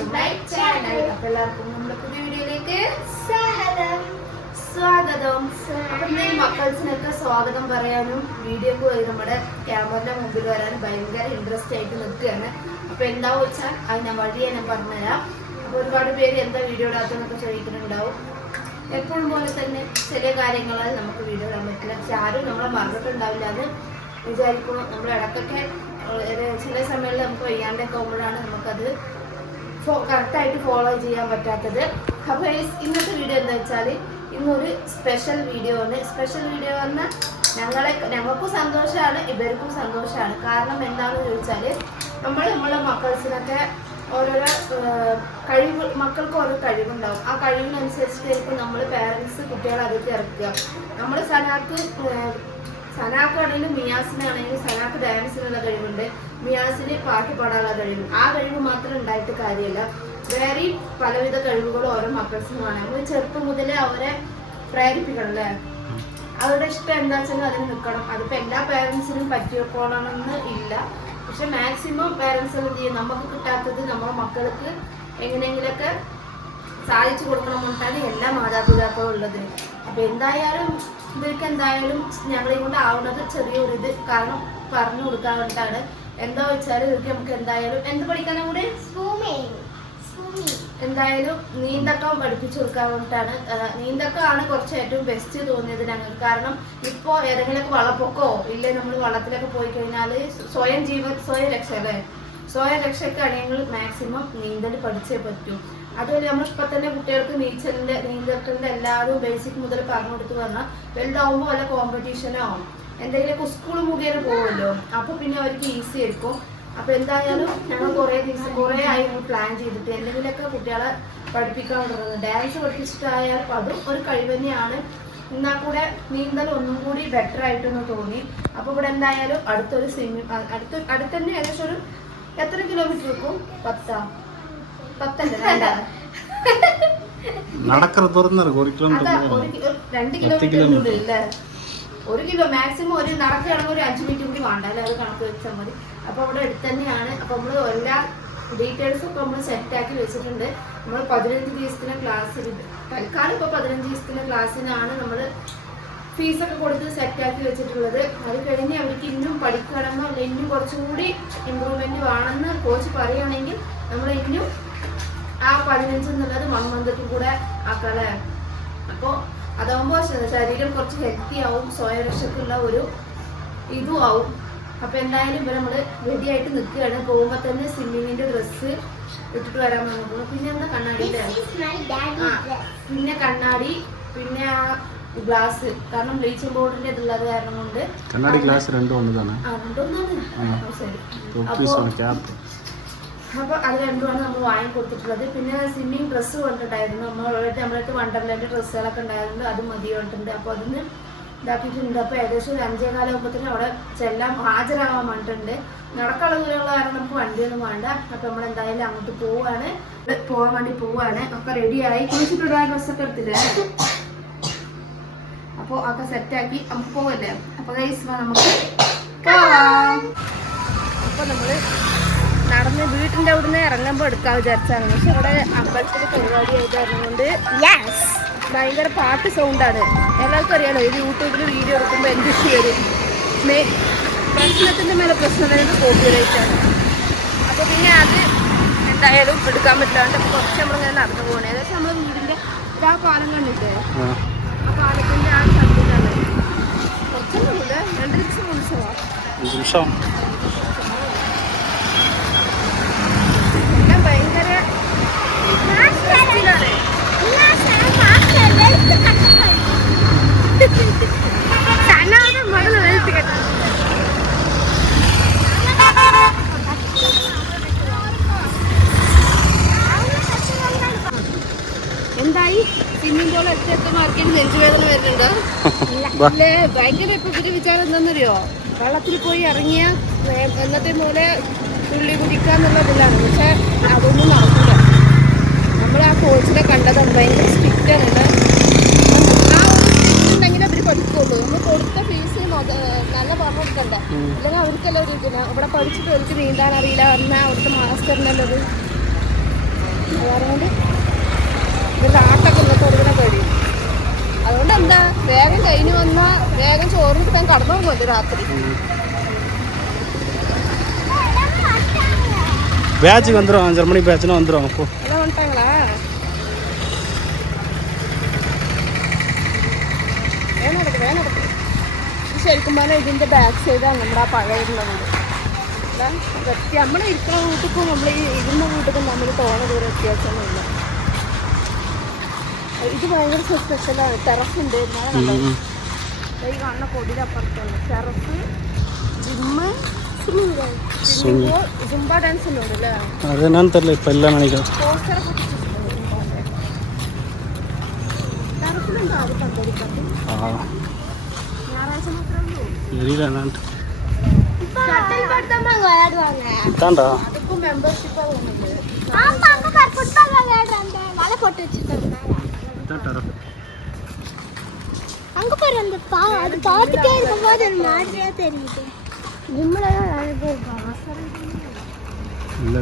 To my channel അപ്പൊ എല്ലാവർക്കും നമ്മുടെ പുതിയ വീഡിയോയിലേക്ക് സ്വാഗതം. സ്വാഗതം. സ്വാഗതം പറയാനും വീഡിയോ പോയി നമ്മുടെ ക്യാമറയുടെ മുമ്പിൽ വരാനും ഭയങ്കര ഇൻട്രസ്റ്റ് ആയിട്ട് നിൽക്കുകയാണ്. അപ്പൊ എന്താവും വെച്ചാൽ അത് ഞാൻ വഴി ഞാൻ പറഞ്ഞുതരാം. അപ്പൊ ഒരുപാട് പേര് എന്താ വീഡിയോ ഇടാത്തതെന്നൊക്കെ ചോദിക്കുന്നുണ്ടാവും. എപ്പോഴും പോലെ തന്നെ ചില കാര്യങ്ങളാൽ നമുക്ക് വീഡിയോ ഇടാൻ പറ്റില്ല. പക്ഷെ ആരും നമ്മളെ മറന്നിട്ടുണ്ടാവില്ല. എന്ന് വിചാരിക്കുന്നു നമ്മൾ ഇടക്കൊക്കെ ചില സമയങ്ങളിൽ നമുക്ക് വയ്യാണ്ടൊക്കെ ആകുമ്പോഴാണ് നമുക്കത് കറക്റ്റായിട്ട് ഫോളോ ചെയ്യാൻ പറ്റാത്തത്. അപ്പോൾ ഇന്നത്തെ വീഡിയോ എന്താ വെച്ചാൽ ഇന്നൊരു സ്പെഷ്യൽ വീഡിയോ ആണ്. സ്പെഷ്യൽ വീഡിയോ എന്ന് ഞങ്ങളെ ഞങ്ങൾക്കും സന്തോഷമാണ് ഇവർക്കും സന്തോഷമാണ് കാരണം എന്താണെന്ന് ചോദിച്ചാൽ നമ്മൾ നമ്മളെ മക്കൾസിനൊക്കെ ഓരോരോ കഴിവ് മക്കൾക്ക് ഓരോ കഴിവുണ്ടാവും. ആ കഴിവിനനുസരിച്ചിട്ടായിരിക്കും നമ്മൾ പേരൻസ് കുട്ടികളെ അതിലേക്ക് ഇറക്കുക. നമ്മുടെ ഏഹ്, സനാക്കാണെങ്കിലും മിയാസിനാണെങ്കിലും സനാക്ക് ഡാൻസിനുള്ള കഴിവുണ്ട്. മിയാസിന് പാട്ട് പാടാനുള്ള കഴിവ്. ആ കഴിവ് മാത്രം ഉണ്ടായിട്ട് കാര്യമല്ല വേറെ പലവിധ കഴിവുകൾ ഓരോ മക്കൾസിനുമാണ്. നമ്മൾ ചെറുപ്പം മുതലേ അവരെ പ്രേരിപ്പിക്കണം അല്ലേ? അവരുടെ ഇഷ്ടം എന്താ വെച്ചാൽ അതിന് നിൽക്കണം അതിപ്പോൾ എല്ലാ പേരൻസിനും പറ്റിയോക്കോളണമെന്ന് ഇല്ല. പക്ഷെ മാക്സിമം പേരൻസ് എന്ത് ചെയ്യും? നമുക്ക് കിട്ടാത്തത് നമ്മുടെ മക്കൾക്ക് എങ്ങനെയെങ്കിലൊക്കെ സാധിച്ചു കൊടുക്കണമെന്നിട്ടാണ് എല്ലാ മാതാപിതാക്കളും ഉള്ളത്. അപ്പൊ എന്തായാലും ഇവർക്ക് എന്തായാലും ഞങ്ങളെ കൊണ്ട് ആവുന്നത് ചെറിയൊരു ഇത്. കാരണം പറഞ്ഞു കൊടുക്കാൻ വേണ്ടിയിട്ടാണ് എന്താ വെച്ചാൽ ഇവർക്ക് നമുക്ക് എന്തായാലും എന്ത് പഠിക്കാനും കൂടി? എന്തായാലും നീന്തക്കം പഠിപ്പിച്ചു കൊടുക്കാൻ വേണ്ടിയിട്ടാണ്. നീന്തക്കമാണ് കുറച്ച് ഏറ്റവും ബെസ്റ്റ് തോന്നിയത് ഞങ്ങൾക്ക്. കാരണം ഇപ്പോൾ ഏതെങ്കിലുമൊക്കെ വളപ്പൊക്കോ ഇല്ലേ നമ്മൾ വള്ളത്തിലൊക്കെ പോയി കഴിഞ്ഞാൽ സ്വയം ജീവ സ്വയം രക്ഷ അല്ലേ? സ്വയം രക്ഷയ്ക്ക് അണിയങ്ങൾ മാക്സിമം നീന്തൽ പഠിച്ചേ പറ്റൂ. അതുപോലെ നമ്മൾ ഇപ്പൊ തന്നെ കുട്ടികൾക്ക് നീച്ചലിന്റെ നീന്തലിന്റെ എല്ലാവരും ബേസിക് മുതൽ പറഞ്ഞു കൊടുത്ത് പറഞ്ഞാൽ വലുതാവുമ്പോൾ വല്ല കോമ്പറ്റീഷനോ എന്തെങ്കിലുമൊക്കെ സ്കൂൾ മുഖേന പോകുമല്ലോ അപ്പോൾ പിന്നെ അവർക്ക് ഈസി ആയിരിക്കും. അപ്പൊ എന്തായാലും ഞങ്ങൾ കുറേ ദിവസം കുറേ ആയി പ്ലാൻ ചെയ്തിട്ട് എന്തെങ്കിലുമൊക്കെ കുട്ടികളെ പഠിപ്പിക്കാൻ തുടങ്ങുന്നത് ഡാൻസ് പഠിപ്പിച്ചിട്ടായാൽ അതും ഒരു കഴിവ് തന്നെയാണ്. എന്നാൽ കൂടെ നീന്തൽ ഒന്നും കൂടി ബെറ്റർ ആയിട്ടൊന്ന് തോന്നി. അപ്പോൾ ഇവിടെ എന്തായാലും അടുത്തൊരു സ്വിമ്മിങ് അടുത്ത് അടുത്ത് തന്നെ ഏകദേശം ഒരു എത്ര കിലോമീറ്റർ இருக்கும் പത്താ. பத்தല്ല രണ്ടാ. നടക്കറ ഒരു കിലോമീറ്റർ മാക്സിമം ഒരു നടക്ക് ഒരു അഞ്ച് മിനിറ്റ് കൂടി വേണ്ട അല്ലെ? അത് കണക്ക് വെച്ചാൽ മതി. അപ്പൊ അവിടെ അടുത്ത് തന്നെയാണ്. അപ്പൊ നമ്മൾ എല്ലാ ഡീറ്റെയിൽസും ഒക്കെ നമ്മൾ സെറ്റാക്കി വെച്ചിട്ടുണ്ട്. നമ്മൾ പതിനഞ്ച് ദിവസത്തിലെ ക്ലാസ്സിൽ തൽക്കാലം ഇപ്പൊ പതിനഞ്ച് ക്ലാസ്സിനാണ് ഫീസൊക്കെ കൊടുത്ത് സെറ്റാക്കി വെച്ചിട്ടുള്ളത്. അത് കഴിഞ്ഞ് അവർക്ക് ഇന്നും പഠിക്കണമെന്നോ അല്ല ഇന്നും കുറച്ചുകൂടി ഇമ്പ്രൂവ്മെന്റ് വേണമെന്ന് കോച്ച് പറയുകയാണെങ്കിൽ നമ്മൾ ഇന്നും ആ പതിനഞ്ച് എന്നുള്ളത് വൺ മന്തൊക്കെ കൂടെ ആക്കാല്ലേ? അപ്പോൾ അതാകുമ്പോൾ ശരീരം കുറച്ച് ഹെൽത്തി ആവും സ്വയം രക്ഷക്കുള്ള ഒരു ഇതും ആവും. അപ്പോൾ എന്തായാലും ഇവർ നമ്മൾ റെഡി ആയിട്ട് നിൽക്കുകയാണ്. പോകുമ്പോൾ തന്നെ സ്വിമ്മിങ്ങിന്റെ ഡ്രസ്സ് ഇട്ടിട്ട് വരാൻ നോക്കുന്നു പിന്നെ എന്താ കണ്ണാടി. പിന്നെ കണ്ണാടി പിന്നെ ആ ഗ്ലാസ് കാരണം ബ്ലീച്ചിങ് പൗഡറിന്റെ ഇതുള്ളത് കാരണം കൊണ്ട് കണ്ണാടി ഗ്ലാസ് രണ്ടും ഒന്നതാണ്. ആ, രണ്ടൊന്നാണ് ആ. ഓ, ശരി. തൊപ്പീസ് ആണ് ക്യാപ്പ് അപ്പൊ അത് രണ്ടുമാണ് നമ്മൾ വാങ്ങി കൊടുത്തിട്ടുള്ളത്. പിന്നെ സ്വിമ്മിങ് ഡ്രസ്സ് കൊണ്ടിട്ടുണ്ടായിരുന്നു നമ്മൾ നമ്മളടുത്ത് വണ്ടർലാൻഡ് ഡ്രസ്സുകളൊക്കെ ഉണ്ടായിരുന്നു. അത് മതി കൊണ്ടിട്ടുണ്ട് അപ്പോൾ അതിന് ഇതാക്കിയിട്ടുണ്ട്. അപ്പോൾ ഏകദേശം ഒരു അഞ്ചേ കാലാകുമ്പോഴത്തേനും അവിടെ ചെല്ലാം ഹാജരാകാൻ വേണ്ടിയിട്ടുണ്ട് നടക്കാനുള്ള ദൂരമുള്ള കാരണം നമുക്ക് വണ്ടിയൊന്നും വേണ്ട. അപ്പോൾ നമ്മൾ എന്തായാലും അങ്ങോട്ട് പോവാണ്. പോവാൻ വേണ്ടി പോവാണ്. ഒക്കെ റെഡിയായി കുളിച്ചിട്ടുള്ള ഡ്രസ്സൊക്കെ എടുത്തില്ലേ? അപ്പോൾ ഒക്കെ സെറ്റാക്കി നമുക്ക് പോവല്ലേ? അപ്പോൾ ഗൈസ് നമുക്ക് അപ്പോൾ നമ്മൾ നടന്ന് വീട്ടിന്റെ അവിടുന്ന് ഇറങ്ങുമ്പോൾ എടുക്കാൻ വിചാരിച്ചാണ്. പക്ഷെ അവിടെ അമ്പലത്തിൽ പരിപാടി ആയതുകൊണ്ട് Yes. ഭയങ്കര പാട്ട് സൗണ്ടാണ് എല്ലാവർക്കും അറിയാലോ ഇത് യൂട്യൂബിൽ വീഡിയോ എടുക്കുമ്പോൾ എന്ത് ഇഷ്യൂ വരും? പ്രശ്നത്തിന്റെ പ്രശ്നത്തിന്റെ മേലെ പ്രശ്നം വരുന്നത് കോപ്പിറൈറ്റ് ആണ്. അപ്പോൾ പിന്നെ അത് എന്തായാലും എടുക്കാൻ പറ്റാണ്ട് കുറച്ച് നമ്മളിങ്ങനെ നടന്നു പോകണേ ഏകദേശം നമ്മൾ വീടിന്റെ ആ പാലം കണ്ടില്ലേ? ആ പാലത്തിന്റെ ആ സൈഡിലാണ് കുറച്ചൊന്നുമില്ല രണ്ട് ദിവസം ഉത്സവമാണ് നിമിഷം എല്ലാം ഭയങ്കര സണ്ണാതെ മകൾ വെളുത്ത് കെട്ടു എന്തായി? സ്വിമ്മിംഗ് പൂൾ മാർക്കിന് നെഞ്ചുവേദന വരുന്നുണ്ട്? ഇല്ലേ. ഭയങ്കര ഇപ്പൊ ഇവർ വിചാരം എന്താണെന്നറിയോ വെള്ളത്തിൽ പോയി ഇറങ്ങിയ എന്നത്തെ പോലെ തുള്ളി കുടിക്കാന്നുള്ളതിലാണ് പക്ഷെ അതൊന്നും നടക്കില്ല. നമ്മൾ ആ കോച്ചിനെ കണ്ടതാണ് ഭയങ്കര സ്ട്രിക്റ്റ് ആണ്. ആ ഒരു അവർ പഠിക്കുള്ളൂ. നമ്മൾ കൊടുത്ത ഫീസ് നല്ല പറഞ്ഞു കൊടുക്കണ്ടേ അല്ലെങ്കിൽ അവർക്കല്ല ഒരു ഇതില്ല ഇവിടെ പഠിച്ചിട്ട് അവർക്ക് നീന്താൻ അറിയില്ല. പറഞ്ഞാൽ അവിടുത്തെ മാസ്റ്ററിനല്ലത് അതുകൊണ്ട് ആട്ടൊക്കെ ഇന്നത്തെ ഒരുവിധം കഴിയും അതുകൊണ്ട് എന്താ വേഗം കഴിഞ്ഞ് വന്നാൽ വേഗം ചോറ് കിട്ടാൻ കടന്നു പോകുന്നുണ്ട് രാത്രി பேட்சுக்கு வந்துடும் அஞ்சரை மணி பேட்சுனா வந்துடும் அப்போ எல்லாம் வந்துட்டாங்களா വേഗം നടക്കും വേഗം നടക്കും ഇത് ശരിക്കും പറഞ്ഞാൽ ഇതിൻ്റെ ബാക്ക് സൈഡാണ് നമ്മുടെ ആ പഴയ വീട് വ്യക്തി നമ്മൾ ഇരിക്കുന്ന വീട്ടിക്കും നമ്മൾ ഈ ഇരുന്ന വീട്ടിക്കും നമ്മൾ തോന്നുന്ന ദൂരം വ്യത്യാസമൊന്നുമില്ല ഇത് ഭയങ്കര സ്പെഷ്യലാണ് ടെറസ് ഉണ്ട്. ഈ കാണുന്ന കൊടിയുടെ അപ്പുറത്തുള്ള ടെറസ് ജിമ്മ് ജുംബ ഇതാണ്ടാ இதுதான் டரஃப் அங்க பாரு அந்த பா அது பார்த்துட்டே இருக்கும்போது அது மாதிரியா தெரியுது. ஜிம்மில் தான் அழகே இருக்கா இல்லை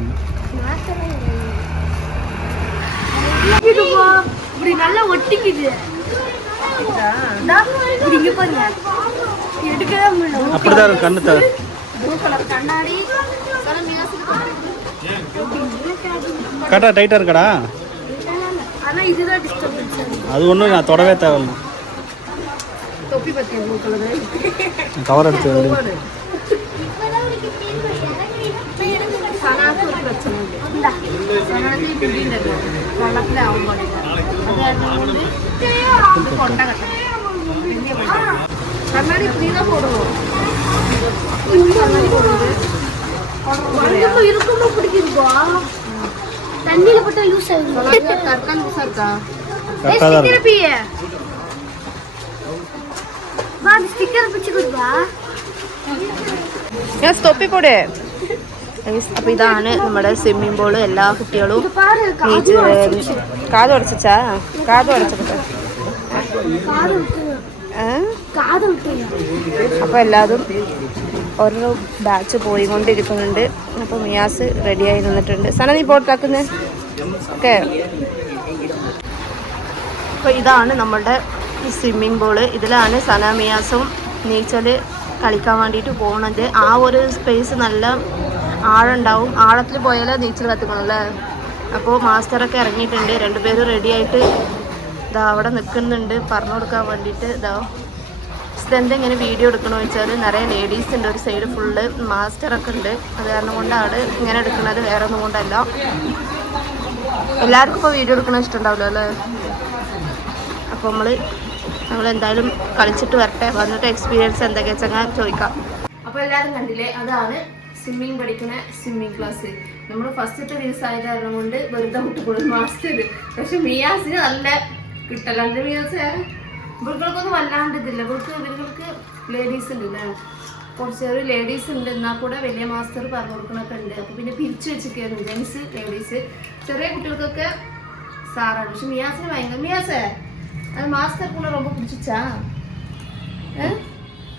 இப்படி நல்லா ஒட்டிக்குது. இங்க பாருங்க. எடுக்கவே முடியல. அப்படிதான் கண்ணு தவிர கண்ணாடி. கடா டைட்டா இருக்கடா. ஆனால் இதுதான் டிஸ்டர்பன்ஸ் அது ஒன்றும் நான் தொடவே தேவையில்லை. தொப்பி பற்றி கவர் எடுத்து கண்ணாடி இப்படி தான் போடுவோம். கண்ணாடி போடுறது. இருக்கும்போது பிடிக்குதுப்பா. தண்ணியில போட்டா லூஸ் ஆகுது தற்கால் லூசா இருக்கா கரெக்டாக தான் இருக்கும் பிய வா அந்த ஸ்டிக்கர் பிடிச்சு கொடுப்பா ഞാൻ സ്റ്റോപ്പി പോടെ അപ്പൊ ഇതാണ് നമ്മുടെ സ്വിമ്മിംഗ് പൂള് എല്ലാ കുട്ടികളും பாரு ബീച്ച് കാത് ഉടച്ചാ കാത് ഉടച്ചിട്ട് காது விட்டு காது விட்டு അപ്പോൾ എല്ലാതും ഓരോ ബാച്ച് പോയിക്കൊണ്ടിരിക്കുന്നുണ്ട്. അപ്പോൾ മിയാസ് റെഡിയായി നിന്നിട്ടുണ്ട്. സന നീ പോട്ടാക്കുന്നത് ഓക്കെ. അപ്പോൾ ഇതാണ് നമ്മുടെ സ്വിമ്മിംഗ് പൂൾ ഇതിലാണ് സന മിയാസും നീച്ചൽ കളിക്കാൻ വേണ്ടിയിട്ട് പോകുന്നത് ആ ഒരു സ്പേസ് നല്ല ആഴുണ്ടാവും. ആഴത്തിൽ പോയാലേ നീച്ചൽ കത്തിക്കണല്ലേ അപ്പോൾ മാസ്റ്ററൊക്കെ ഇറങ്ങിയിട്ടുണ്ട്. രണ്ടുപേരും റെഡിയായിട്ട് ഇതാ അവിടെ നിൽക്കുന്നുണ്ട്. പറഞ്ഞു കൊടുക്കാൻ വേണ്ടിയിട്ട് ഇതാ എന്താ ഇങ്ങനെ വീഡിയോ എടുക്കണമെന്ന് വെച്ചാൽ നിറയെ ലേഡീസ് ഉണ്ട് ഒരു സൈഡ് ഫുള്ള് മാസ്റ്ററൊക്കെ ഉണ്ട്. അത് കാരണം കൊണ്ടാണ് ഇങ്ങനെ എടുക്കുന്നത്. വേറെ ഒന്നും കൊണ്ടല്ല. എല്ലാവർക്കും ഇപ്പോൾ വീഡിയോ എടുക്കണ ഇഷ്ടമുണ്ടാവില്ല അല്ലേ? അപ്പോൾ നമ്മൾ നമ്മൾ എന്തായാലും കളിച്ചിട്ട് വരട്ടെ. വന്നിട്ട് എക്സ്പീരിയൻസ് എന്തൊക്കെയാ വെച്ചാൽ ചോദിക്കാം. അപ്പോൾ എല്ലാവരും കണ്ടില്ലേ? അതാണ് സ്വിമ്മിങ് പഠിക്കുന്ന സ്വിമ്മിങ് ക്ലാസ് നമ്മൾ ഫസ്റ്റത്തെ ദിവസമായ കാരണം കൊണ്ട് വെറുതെ വിട്ടുകൊടുക്കും മാസ്റ്റർ പക്ഷെ മിയാസിന് നല്ല കിട്ടലുണ്ട് മിയാസ് ഇവർക്കൊന്നും വല്ലാണ്ട് ഇതില്ല. ഇവർക്ക് ഇവർക്ക് ലേഡീസ് ഉണ്ട് അല്ലേ കുറച്ച് ഒരു ലേഡീസ് ഉണ്ട്. എന്നാൽ കൂടെ വലിയ മാസ്റ്റർ പറഞ്ഞു കൊടുക്കണൊക്കെ ഉണ്ട്. അപ്പോൾ പിന്നെ പിരിച്ചു വെച്ചിരിക്കുന്നു ജെൻസ് ലേഡീസ് ചെറിയ കുട്ടികൾക്കൊക്കെ സാറാണ്. പക്ഷെ മിയാസിന് ഭയങ്കര മിയാസേ അത് മാസ്റ്റർ കൂടെ റൊമ്പ പിടിച്ചാ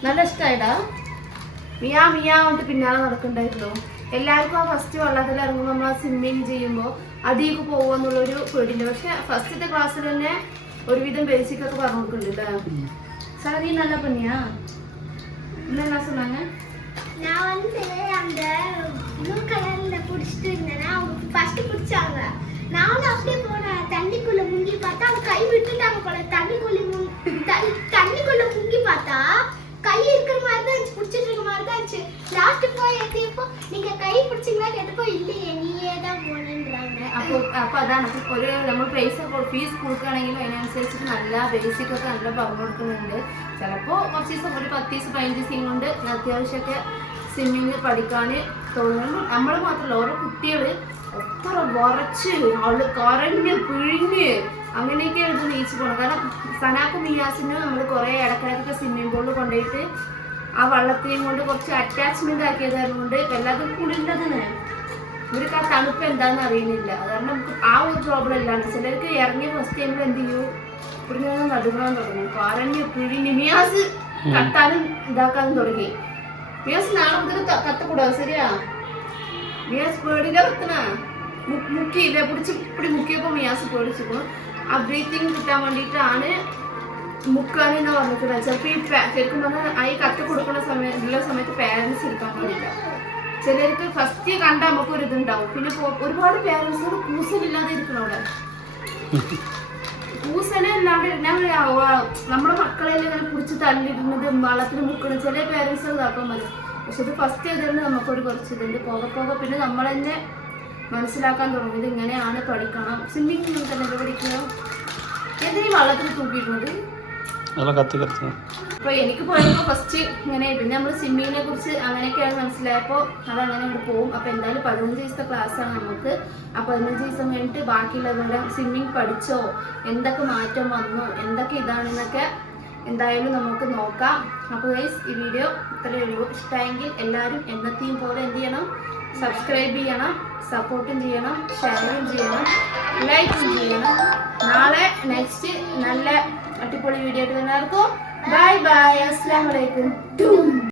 നല്ല ഇഷ്ടമായിട്ടാ മിയാ മിയാ കൊണ്ട് പിന്നാലെ നടക്കണ്ടായിരുന്നു? എല്ലാവർക്കും ആ ഫസ്റ്റ് വെള്ളത്തിൽ ഇറങ്ങുമ്പോൾ നമ്മൾ ആ സ്വിമ്മിങ് ചെയ്യുമ്പോൾ അതിലേക്ക് പോകുമെന്നുള്ളൊരു പേടിയുണ്ട്. പക്ഷെ ഫസ്റ്റത്തെ ക്ലാസ്സിൽ തന്നെ ഒരുവിധം ബേസിക് ഒക്കെ പറഞ്ഞു കൊടുക്കുന്നുണ്ട് സാർ നീ നല്ല പണിയാ என்ன சொன்னாங்க நான் வந்து அந்த ப்ளூ கலர்ல புடிச்சிட்டு இருந்தேன்னா அவங்க ஃபர்ஸ்ட் புடிச்சாங்க நானும் அப்படியே போனேன் தண்ணிக்குள்ள முங்கி பார்த்தா அவங்க கை விட்டுட்டாங்க போல தண்ணிக்குள்ள முங்கி தண்ணி தண்ணிக்குள்ள முங்கி பார்த்தா கை இருக்கிற மாதிரி தான் இருந்துச்சு பிடிச்சிட்டு இருக்க மாதிரி தான் இருந்துச்சு லாஸ்ட் போய் எத்தியப்போ நீங்க கை பிடிச்சிங்களா கேட்டப்போ അപ്പോൾ അതാണ്. ഒരു നമ്മൾ പൈസ ഫീസ് കൊടുക്കുകയാണെങ്കിലും അതിനനുസരിച്ചിട്ട് നല്ല ബേസിക് ഒക്കെ നല്ല പറഞ്ഞു കൊടുക്കുന്നുണ്ട്. ചിലപ്പോൾ കുറച്ച് ദിവസം ഒരു പത്ത് ദിവസം പതിനഞ്ച് ദിവസം കൊണ്ട് അത്യാവശ്യമൊക്കെ സ്വിമ്മിങ് പഠിക്കാൻ തോന്നുന്നു നമ്മൾ മാത്രമല്ല ഓരോ കുട്ടികൾ എത്ര വറച്ച് അവൾ കരഞ്ഞ് പിഴിഞ്ഞ് അങ്ങനെയൊക്കെ ഇത് നീച്ചു പോകണം കാരണം സനാക്കും മിയാസിനും നമ്മൾ കുറേ ഇടക്കിടക്കൊക്കെ സ്വിമ്മിംഗ് പൂളിൽ കൊണ്ടുപോയിട്ട് ആ വള്ളത്തിനെയും കൊണ്ട് കുറച്ച് അറ്റാച്ച്മെന്റ് ആക്കിയതായതുകൊണ്ട് എല്ലാവർക്കും കുളിണ്ടതിന് ഇവർക്ക് ആ തണുപ്പ് എന്താണെന്ന് അറിയുന്നില്ല. കാരണം നമുക്ക് ആ ഒരു പ്രോബ്ലം ഇല്ലാണ്ട് ചിലർക്ക് ഇറങ്ങിയ ഫസ്റ്റ് ടൈമിൽ എന്ത് ചെയ്യും? ഇവിടെ നിന്ന് നടുങ്ങാൻ തുടങ്ങും. പാറഞ്ഞ് പുഴി നിമിയാസ് കത്താനും ഇതാക്കാനും തുടങ്ങി. മിയാസ് നാളെ മുതൽ കത്തക്കൂടാ? ശരിയാ? മിയാസ് പേടിയില്ല കത്തണ? മുക്കി മുക്കിയില്ല? പിടിച്ച് ഇപ്പിടി മുക്കിയപ്പോൾ മിയാസ് പേടിച്ചിരിക്കും ആ ബ്രീത്തിങ് കിട്ടാൻ വേണ്ടിയിട്ടാണ് മുക്കാനെന്ന് പറഞ്ഞിട്ടുള്ളത്. ചിലപ്പോൾ ഈ ശരിക്കും പറഞ്ഞാൽ ആ ഈ കത്ത് കൊടുക്കുന്ന സമയം ഉള്ള സമയത്ത് പേരൻസ് എടുക്കാൻ പാടില്ല ചിലർക്ക് ഫസ്റ്റ് കണ്ടാൽ നമുക്ക് ഒരു ഇതുണ്ടാവും. പിന്നെ ഒരുപാട് പേരൻസുകൾ കൂസലില്ലാതെ ഇരിക്കണം അവിടെ കൂസലെ അല്ലാണ്ട് ഞാൻ നമ്മുടെ മക്കളെ ഇങ്ങനെ പിടിച്ച് തള്ളിടുന്നത് വളത്തിന് മുക്കണം ചില പേരൻസ് ഇതാക്കാൻ മതി പക്ഷെ ഇത് ഫസ്റ്റ് ചെയ്തതുകൊണ്ട് നമുക്കൊരു കുറച്ച് ഇതുണ്ട്. പോകെ പോകെ പിന്നെ നമ്മൾ തന്നെ മനസ്സിലാക്കാൻ തുടങ്ങി. ഇത് ഇങ്ങനെയാണ് പഠിക്കണം. സ്വിമ്മിങ് തന്നെ പഠിക്കുക എന്തിനീ വള്ളത്തിൽ തൂക്കിയിടുന്നത്? നല്ല കത്തി കത്തി. അപ്പോൾ എനിക്ക് പോയപ്പോൾ ഫസ്റ്റ് ഇങ്ങനെ പിന്നെ നമ്മൾ സ്വിമ്മിങ്ങിനെ കുറിച്ച് അങ്ങനെയൊക്കെയാണ് മനസ്സിലായപ്പോൾ അങ്ങനെ ഇവിടെ പോകും അപ്പോൾ എന്തായാലും പതിനഞ്ച് ദിവസത്തെ ക്ലാസ് ആണ് നമുക്ക്. ആ പതിനഞ്ച് ദിവസം കഴിഞ്ഞിട്ട് ബാക്കിയുള്ളവരുടെ സ്വിമ്മിങ് പഠിച്ചോ എന്തൊക്കെ മാറ്റം വന്നു എന്തൊക്കെ ഇതാണെന്നൊക്കെ എന്തായാലും നമുക്ക് നോക്കാം. അപ്പോൾ ഗൈസ് ഈ വീഡിയോ ഇത്രയേ ഉള്ളൂ. ഇഷ്ടമായെങ്കിൽ എല്ലാവരും എന്നത്തെയും പോലെ എന്ത് ചെയ്യണം? സബ്സ്ക്രൈബ് ചെയ്യണം സപ്പോർട്ടും ചെയ്യണം ഷെയറും ചെയ്യണം ലൈക്കും ചെയ്യണം. നാളെ നെക്സ്റ്റ് നല്ല അടിപൊളി വീഡിയോ ആയിട്ട് എല്ലാവർക്കും ബൈ ബൈ അസ്സാം വലൈക്കും